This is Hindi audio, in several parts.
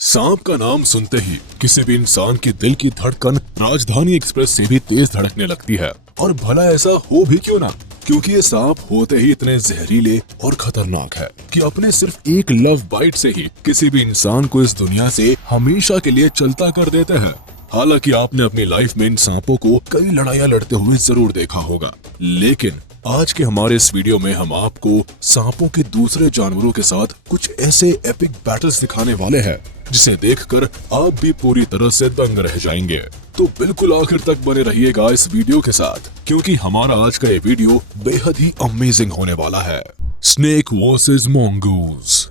सांप का नाम सुनते ही किसी भी इंसान के दिल की धड़कन राजधानी एक्सप्रेस से भी तेज धड़कने लगती है। और भला ऐसा हो भी क्यों ना, क्योंकि ये सांप होते ही इतने जहरीले और खतरनाक है कि अपने सिर्फ एक लव बाइट से ही किसी भी इंसान को इस दुनिया से हमेशा के लिए चलता कर देते हैं। हालांकि आपने अपनी लाइफ में इन सांपों को कई लड़ाइयाँ लड़ते हुए जरूर देखा होगा, लेकिन आज के हमारे इस वीडियो में हम आपको सांपों के दूसरे जानवरों के साथ कुछ ऐसे एपिक बैटल्स दिखाने वाले हैं जिसे देखकर आप भी पूरी तरह से दंग रह जाएंगे। तो बिल्कुल आखिर तक बने रहिएगा इस वीडियो के साथ, क्योंकि हमारा आज का ये वीडियो बेहद ही अमेजिंग होने वाला है। Snake versus mongoose.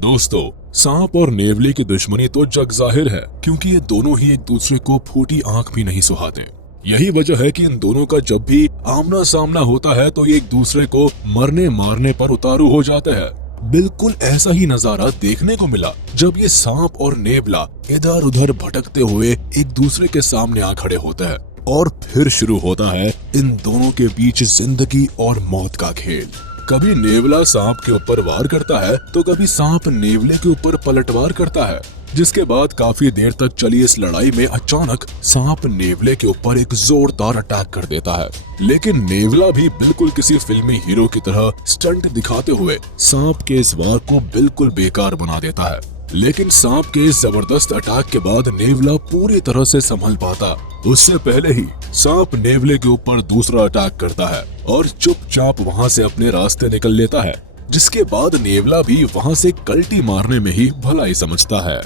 दोस्तों, सांप और नेवले की दुश्मनी तो जग जाहिर है, क्योंकि ये दोनों ही एक दूसरे को फूटी आंख भी नहीं सुहाते। यही वजह है कि इन दोनों का जब भी आमना सामना होता है तो ये एक दूसरे को मरने मारने पर उतारू हो जाते हैं। बिल्कुल ऐसा ही नजारा देखने को मिला जब ये सांप और नेवला इधर उधर भटकते हुए एक दूसरे के सामने आ खड़े होते हैं, और फिर शुरू होता है इन दोनों के बीच जिंदगी और मौत का खेल। कभी नेवला सांप के ऊपर वार करता है तो कभी सांप नेवले के ऊपर पलटवार करता है, जिसके बाद काफी देर तक चली इस लड़ाई में अचानक सांप नेवले के ऊपर एक जोरदार अटैक कर देता है। लेकिन नेवला भी बिल्कुल किसी फिल्मी हीरो की तरह स्टंट दिखाते हुए सांप के इस वार को बिल्कुल बेकार बना देता है। लेकिन सांप के इस जबरदस्त अटैक के बाद नेवला पूरी तरह से संभल पाता। उससे पहले ही सांप नेवले के ऊपर दूसरा अटैक करता है और चुपचाप वहां से अपने रास्ते निकल लेता है, जिसके बाद नेवला भी वहां से कल्टी मारने में ही भलाई समझता है।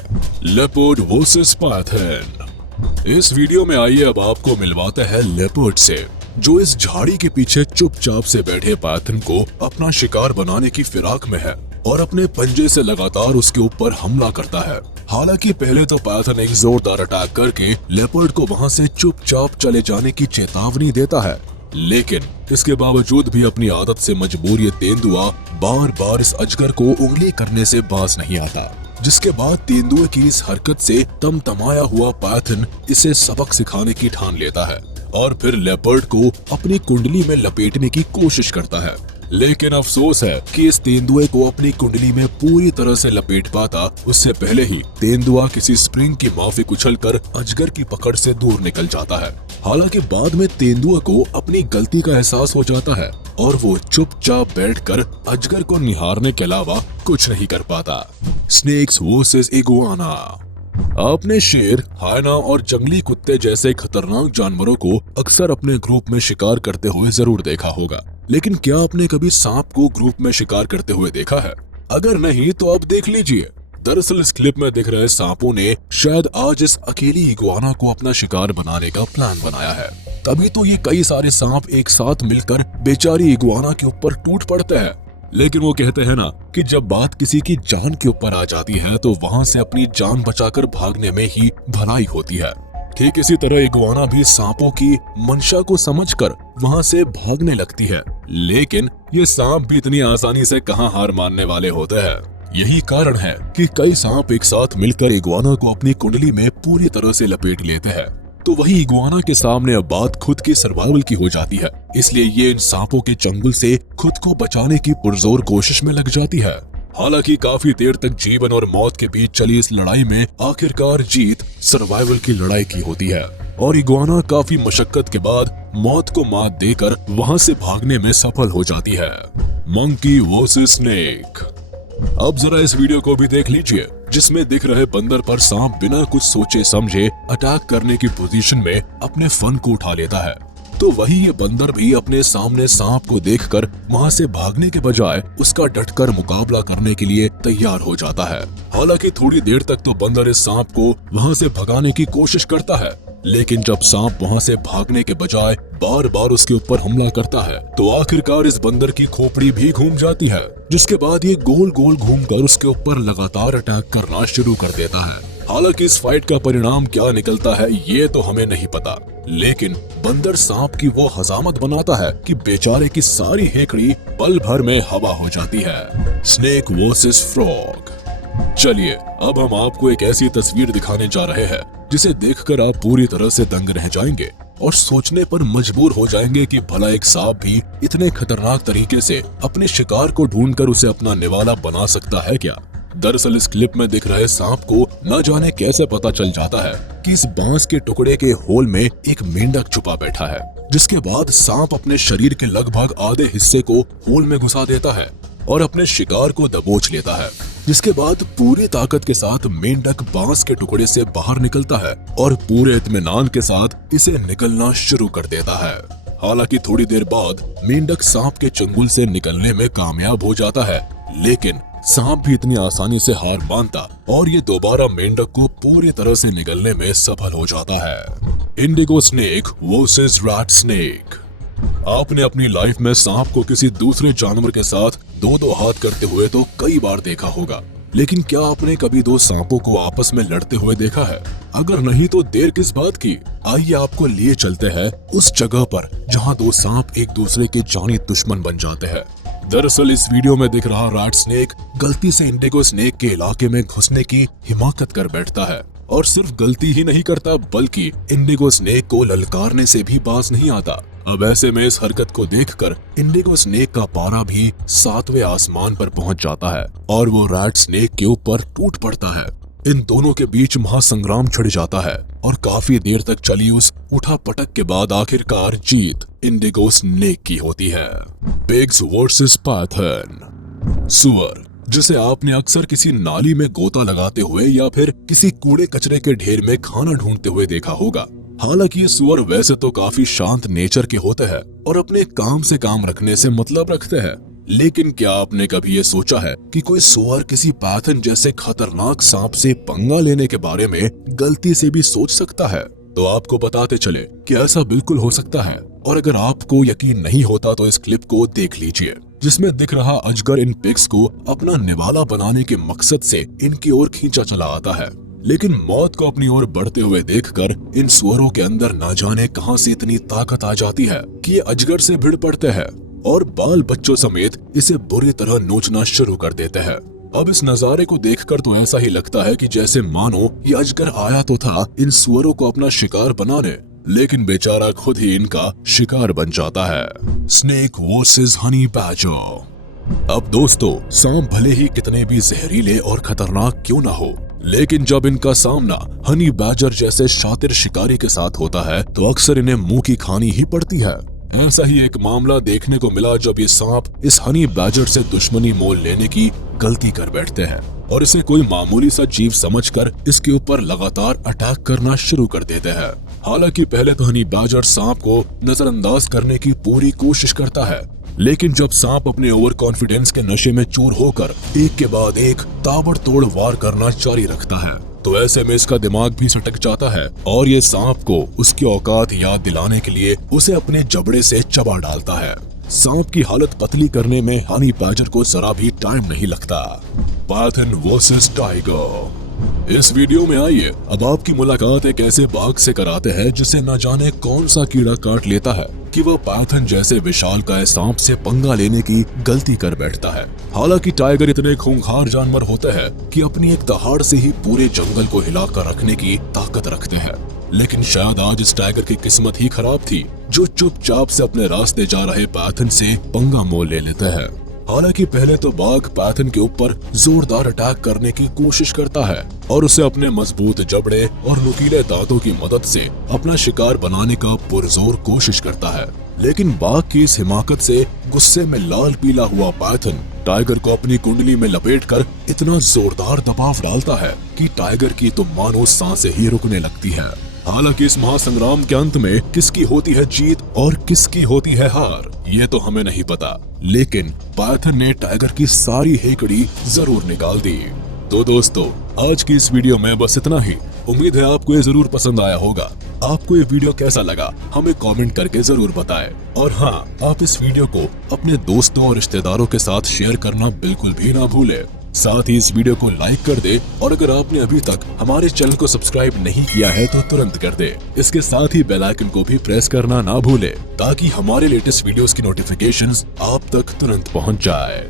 Leopard versus Python. इस वीडियो में आइए अब आपको मिलवाते हैं लेपर्ड से, जो इस झाड़ी के पीछे चुपचाप से बैठे पाइथन को अपना शिकार बनाने की फिराक में है और अपने पंजे से लगातार उसके ऊपर हमला करता है। हालांकि पहले तो पाइथन एक जोरदार अटैक करके लेपर्ड को वहां से चुपचाप चले जाने की चेतावनी देता है, लेकिन इसके बावजूद भी अपनी आदत से मजबूर ये तेंदुआ बार बार इस अजगर को उंगली करने से बाज नहीं आता। जिसके बाद तेंदुए की इस हरकत से तमतमाया हुआ पाइथन इसे सबक सिखाने की ठान लेता है और फिर लेपर्ड को अपनी कुंडली में लपेटने की कोशिश करता है। लेकिन अफसोस है कि इस तेंदुए को अपनी कुंडली में पूरी तरह से लपेट पाता उससे पहले ही तेंदुआ किसी स्प्रिंग की माफिक उछलकर अजगर की पकड़ से दूर निकल जाता है। हालांकि बाद में तेंदुए को अपनी गलती का एहसास हो जाता है और वो चुपचाप बैठकर अजगर को निहारने के अलावा कुछ नहीं कर पाता। Snakes versus iguana. आपने शेर, हायना और जंगली कुत्ते जैसे खतरनाक जानवरों को अक्सर अपने ग्रुप में शिकार करते हुए जरूर देखा होगा, लेकिन क्या आपने कभी सांप को ग्रुप में शिकार करते हुए देखा है? अगर नहीं तो आप देख लीजिए। दरअसल इस क्लिप में दिख रहे सांपों ने शायद आज इस अकेली इगुआना को अपना शिकार बनाने का प्लान बनाया है। तभी तो ये कई सारे सांप एक साथ मिलकर बेचारी इगुआना के ऊपर टूट पड़ते हैं। लेकिन वो कहते हैं ना कि जब बात किसी की जान के ऊपर आ जाती है तो वहाँ से अपनी जान बचाकर भागने में ही भलाई होती है। ठीक इसी तरह इगुआना भी सांपों की मंशा को समझकर वहाँ से भागने लगती है, लेकिन ये सांप भी इतनी आसानी से कहाँ हार मानने वाले होते हैं। यही कारण है कि कई सांप एक साथ मिलकर इगुआना को अपनी कुंडली में पूरी तरह से लपेट लेते हैं। तो वही इगुआना के सामने अब बात खुद की सर्वाइवल की हो जाती है, इसलिए ये इन सांपों के चंगुल से खुद को बचाने की पुरजोर कोशिश में लग जाती है। हालांकि काफी देर तक जीवन और मौत के बीच चली इस लड़ाई में आखिरकार जीत सर्वाइवल की लड़ाई की होती है और इगुआना काफी मशक्कत के बाद मौत को मात देकर वहां से भागने में सफल हो जाती है। Monkey versus snake. अब जरा इस वीडियो को भी देख लीजिए, जिसमें दिख रहे बंदर पर सांप बिना कुछ सोचे समझे अटैक करने की पोजीशन में अपने फन को उठा लेता है। तो वही ये बंदर भी अपने सामने सांप को देखकर वहां से भागने के बजाय उसका डटकर मुकाबला करने के लिए तैयार हो जाता है। हालांकि थोड़ी देर तक तो बंदर इस सांप को वहां से भगाने की कोशिश करता है, लेकिन जब सांप वहां से भागने के बजाय बार बार उसके ऊपर हमला करता है तो आखिरकार इस बंदर की खोपड़ी भी घूम जाती है, जिसके बाद ये गोल गोल घूमकर उसके ऊपर लगातार अटैक करना शुरू कर देता है। हालांकि इस फाइट का परिणाम क्या निकलता है ये तो हमें नहीं पता, लेकिन बंदर सांप की वो हजामत बनाता है कि बेचारे की सारी हेकड़ी पल भर में हवा हो जाती है। Snake versus frog. चलिए अब हम आपको एक ऐसी तस्वीर दिखाने जा रहे हैं जिसे देखकर आप पूरी तरह से दंग रह जाएंगे और सोचने पर मजबूर हो जाएंगे कि भला एक सांप भी इतने खतरनाक तरीके से अपने शिकार को ढूंढकर उसे अपना निवाला बना सकता है क्या। दरअसल इस क्लिप में दिख रहे सांप को न जाने कैसे पता चल जाता है कि इस बांस के टुकड़े के होल में एक मेंढक छुपा बैठा है, जिसके बाद सांप अपने शरीर के लगभग आधे हिस्से को होल में घुसा देता है और अपने शिकार को दबोच लेता है, जिसके बाद पूरी ताकत के साथ मेंढक बांस के टुकड़े से बाहर निकलता है और पूरे इत्मीनान के साथ इसे निकलना शुरू कर देता है। हालांकि थोड़ी देर बाद मेंढक सांप के चंगुल से निकलने में कामयाब हो जाता है, लेकिन सांप भी इतनी आसानी से हार मानता और ये दोबारा मेंढक को पूरी तरह से निगलने में सफल हो जाता है। Indigo snake versus rat snake. आपने अपनी लाइफ में सांप को किसी दूसरे जानवर के साथ दो हाथ करते हुए तो कई बार देखा होगा, लेकिन क्या आपने कभी दो सांपों को आपस में लड़ते हुए देखा है? अगर नहीं तो देर किस बात की, आइए आपको लिए चलते हैं उस जगह पर जहां दो सांप एक दूसरे के जानी दुश्मन बन जाते हैं। दरअसल इस वीडियो में दिख रहा रैट स्नेक गलती से इंडिगो स्नेक के इलाके में घुसने की हिमाकत कर बैठता है और सिर्फ गलती ही नहीं करता बल्कि इंडिगो स्नेक को ललकारने से भी बाज नहीं आता। अब ऐसे में इस हरकत को देखकर इंडिगो स्नेक का पारा भी 7वें आसमान पर पहुंच जाता है और वो रैट स्नेक के ऊपर टूट पड़ता है। इन दोनों के बीच महासंग्राम छिड़ जाता है और काफी देर तक चली उस उठा पटक के बाद आखिरकार जीत इंडिगो स्नेक की होती है। Pigs versus Python. सुअर, जिसे आपने अक्सर किसी नाली में गोता लगाते हुए या फिर किसी कूड़े कचरे के ढेर में खाना ढूंढते हुए देखा होगा। हालांकि ये सुअर वैसे तो काफी शांत नेचर के होते हैं और अपने काम से काम रखने से मतलब रखते हैं, लेकिन क्या आपने कभी ये सोचा है कि कोई सुअर किसी पाइथन जैसे खतरनाक सांप से पंगा लेने के बारे में गलती से भी सोच सकता है? तो आपको बताते चले कि ऐसा बिल्कुल हो सकता है, और अगर आपको यकीन नहीं होता तो इस क्लिप को देख लीजिए, जिसमें दिख रहा अजगर इन पिग्स को अपना निवाला बनाने के मकसद से इनकी ओर खींचा चला आता है। लेकिन मौत को अपनी ओर बढ़ते हुए देखकर इन सुअरों के अंदर ना जाने कहां से इतनी ताकत आ जाती है कि ये अजगर से भिड़ पड़ते हैं और बाल बच्चों समेत इसे बुरी तरह नोचना शुरू कर देते हैं। अब इस नजारे को देखकर तो ऐसा ही लगता है कि जैसे मानो ये अजगर आया तो था इन सुअरों को अपना शिकार बनाने, लेकिन बेचारा खुद ही इनका शिकार बन जाता है। Snake versus honey badger. अब दोस्तों, सांप भले ही कितने भी जहरीले और खतरनाक क्यों ना हो, लेकिन जब इनका सामना हनी बैजर जैसे शातिर शिकारी के साथ होता है तो अक्सर इन्हें मुंह की खानी ही पड़ती है। ऐसा ही एक मामला देखने को मिला जब ये सांप इस हनी बैजर से दुश्मनी मोल लेने की गलती कर बैठते हैं और इसे कोई मामूली सा जीव समझकर इसके ऊपर लगातार अटैक करना शुरू कर देते हैं। हालांकि पहले तो हनी बैजर सांप को नजरअंदाज करने की पूरी कोशिश करता है, लेकिन जब सांप अपने ओवर कॉन्फिडेंस के नशे में चूर होकर एक के बाद एक ताबड़तोड़ वार करना जारी रखता है तो ऐसे में इसका दिमाग भी सटक जाता है और ये सांप को उसकी औकात याद दिलाने के लिए उसे अपने जबड़े से चबा डालता है। सांप की हालत पतली करने में हनी बैजर को जरा भी टाइम नहीं लगता। Python versus tiger. इस वीडियो में आइए अब आपकी मुलाकात एक ऐसे बाघ से कराते हैं जिसे न जाने कौन सा कीड़ा काट लेता है कि वह पाइथन जैसे विशालकाय सांप से पंगा लेने की गलती कर बैठता है। हालांकि टाइगर इतने खूंखार जानवर होते हैं कि अपनी एक दहाड़ से ही पूरे जंगल को हिलाकर रखने की ताकत रखते हैं, लेकिन शायद आज इस टाइगर की किस्मत ही खराब थी जो चुपचाप से अपने रास्ते जा रहे पाइथन से पंगा मोल ले लेते हैं। हालांकि पहले तो बाघ पाइथन के ऊपर जोरदार अटैक करने की कोशिश करता है और उसे अपने मजबूत जबड़े और नुकीले दांतों की मदद से अपना शिकार बनाने का पुरजोर कोशिश करता है, लेकिन बाघ की इस हिमाकत से गुस्से में लाल पीला हुआ पाइथन टाइगर को अपनी कुंडली में लपेटकर इतना जोरदार दबाव डालता है कि टाइगर की तो मानो सांसें ही रुकने लगती है। हालांकि इस महासंग्राम के अंत में किसकी होती है जीत और किसकी होती है हार ये तो हमें नहीं पता, लेकिन पाइथन ने टाइगर की सारी हेकड़ी जरूर निकाल दी। तो दोस्तों, आज की इस वीडियो में बस इतना ही। उम्मीद है आपको ये जरूर पसंद आया होगा। आपको ये वीडियो कैसा लगा हमें कमेंट करके जरूर बताएं। और हाँ, आप इस वीडियो को अपने दोस्तों और रिश्तेदारों के साथ शेयर करना बिल्कुल भी ना भूलें। साथ ही इस वीडियो को लाइक कर दे और अगर आपने अभी तक हमारे चैनल को सब्सक्राइब नहीं किया है तो तुरंत कर दे। इसके साथ ही बेल आइकन को भी प्रेस करना ना भूले ताकि हमारे लेटेस्ट वीडियोस की नोटिफिकेशंस आप तक तुरंत पहुंच जाए।